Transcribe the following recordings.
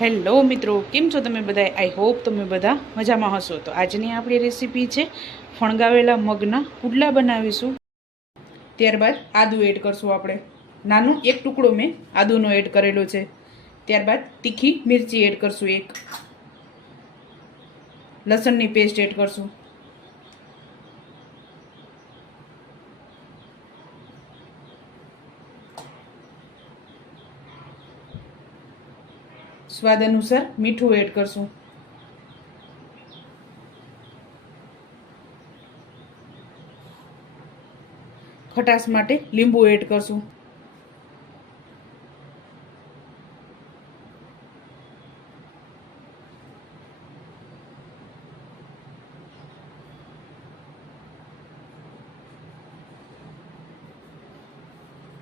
Hello મિત્રો, કેમ છો તમે બધા આઈ હોપ તમે બધા મજામાં હશો. તો આજની આપણી રેસીપી છે, ફણગાવેલા મગના પુડલા બનાવીશું. ત્યારબાદ આદું એડ કરશું આપણે. નાનું એક ટુકડો મેં આદુનો એડ કરેલો છે. ત્યારબાદ તીખી મિરચી એડ કરશું એક. લસણની પેસ્ટ એડ કરશું. સ્વાદ અનુસાર મીઠું એડ કરશું. ખટાશ માટે લીંબુ એડ કરશું.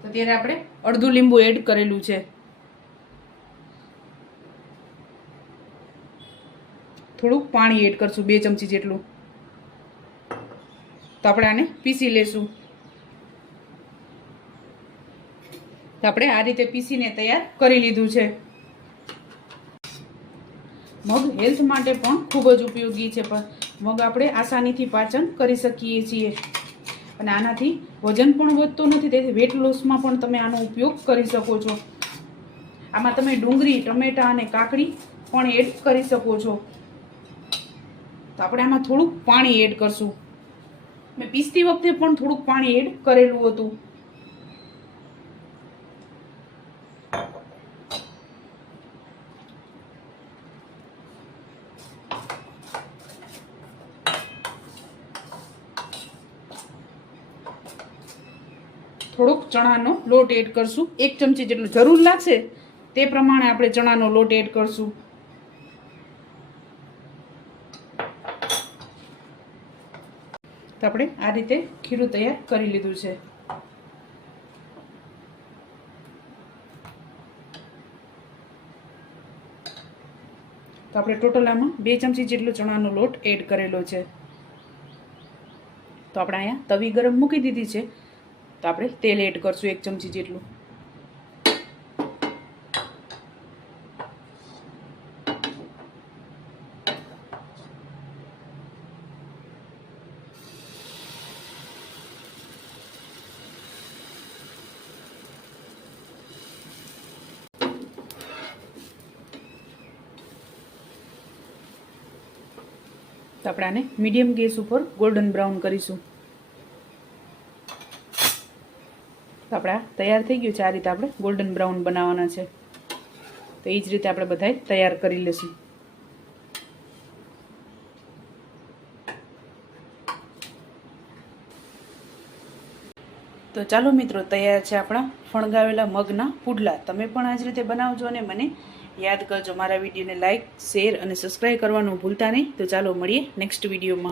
તો ત્યારે આપણે અડધું લીંબુ એડ કરેલું છે. થોડુંક પાણી એડ કરશું, બે ચમચી જેટલું. તો આપણે આને પીસી લેશું. તો આપણે આ રીતે પીસીને તૈયાર કરી લીધું છે. મગ હેલ્થ માટે પણ ખૂબ જ ઉપયોગી છે, પણ મગ આપણે આસાનીથી પાચન કરી શકીએ છીએ. અને આનાથી વજન પણ વધતું નથી, તેથી વેટ લોસમાં પણ તમે આનો ઉપયોગ કરી શકો છો. આમાં તમે ડુંગળી, ટમેટાં અને કાકડી પણ એડ કરી શકો છો. તો આપણે આમાં થોડુંક પાણી એડ કરશું. મેં પીસતી વખતે પણ થોડુંક પાણી એડ કરેલું હતું. થોડોક ચણાનો લોટ એડ કરશું. એક ચમચી જેટલું જરૂર લાગશે, તે પ્રમાણે આપણે ચણાનો લોટ એડ કરશું. તો આપણે આ રીતે ખીરું તૈયાર કરી લીધું છે. તો આપણે ટોટલ આમાં બે ચમચી જેટલો ચણાનો લોટ એડ કરેલો છે. તો આપણે અહીંયા તવી ગરમ મૂકી દીધી છે. તો આપણે તેલ એડ કરશું એક ચમચી જેટલું. તો આપણે આને મીડિયમ ગેસ ઉપર ગોલ્ડન બ્રાઉન કરીશું. તો આપણે તૈયાર થઈ ગયું છે. આ રીતે આપણે ગોલ્ડન બ્રાઉન બનાવવાના છે. તો એ જ રીતે આપણે બધાય તૈયાર કરી લઈશું તો ચાલો મિત્રો, તૈયાર છે આપણા ફણગાવેલા મગના પુડલા. તમે પણ આ જ રીતે બનાવજો અને મને યાદ કરજો. મારા વિડીયોને લાઇક શેર અને સબસ્ક્રાઈબ કરવાનું ભૂલતા નહીં. તો ચાલો મળીએ નેક્સ્ટ વિડીયોમાં